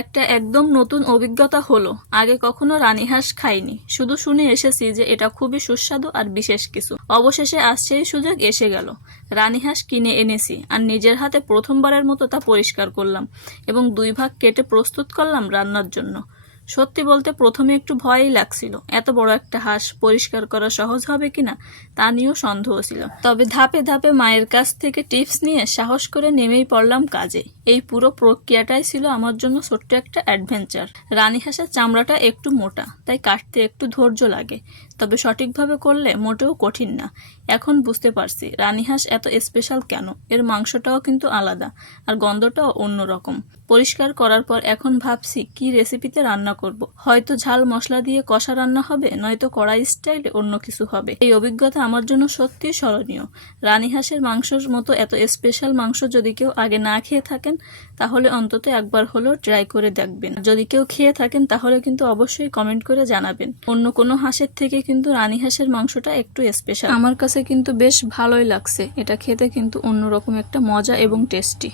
একটা একদম নতুন অভিজ্ঞতা হলো। আগে কখনো রানীহাঁস খাইনি, শুধু শুনে এসেছি যে এটা খুবই সুস্বাদু আর বিশেষ কিছু। অবশেষে আজ সেই সুযোগ এসে গেল। রানীহাঁস কিনে এনেছি আর নিজের হাতে প্রথমবারের মতো তা পরিষ্কার করলাম এবং 2 ভাগ কেটে প্রস্তুত করলাম রান্নার জন্য। সত্যি বলতে প্রথমে একটু ভয়ই লাগছিল, এত বড় একটা হাঁস পরিষ্কার করা সহজ হবে কিনা তা নিয়েও সন্দেহ ছিল। তবে ধাপে ধাপে মায়ের কাছ থেকে টিপস নিয়ে সাহস করে নেমেই পড়লাম কাজে। এই পুরো প্রক্রিয়াটাই ছিল আমার জন্য ছোট্ট একটা অ্যাডভেঞ্চার। রানীহাঁসের চামড়াটা একটু মোটা, তাই কাটতে একটু ধৈর্য লাগে, তবে সঠিকভাবে করলে মোটেও কঠিন না। এখন বুঝতে পারছি রানীহাঁস এত স্পেশাল কেন। এর মাংসটাও কিন্তু আলাদা আর গন্ধটাও অন্যরকম। পরিষ্কার করার পর এখন ভাবছি কি রেসিপিতে রান্না করব। হয়তো ঝাল মশলা দিয়ে কষা রান্না হবে, নয়তো কড়াই স্টাইলে অন্য কিছু হবে। এই অভিজ্ঞতা আমার জন্য সত্যিই স্মরণীয়। রানীহাঁসের মাংসের মতো এত স্পেশাল মাংস যদি কেউ আগে না খেয়ে থাকেন তাহলে অন্তত একবার হলেও ট্রাই করে দেখবেন। যদি কেউ খেয়ে থাকেন তাহলে কিন্তু অবশ্যই কমেন্ট করে জানাবেন। অন্য কোনো হাঁসের থেকে কিন্তু রানীহাঁসের মাংসটা একটু স্পেশাল। আমার কাছে কিন্তু বেশ ভালোই লাগছে। এটা খেতে কিন্তু অন্যরকম একটা মজা এবং টেস্টি।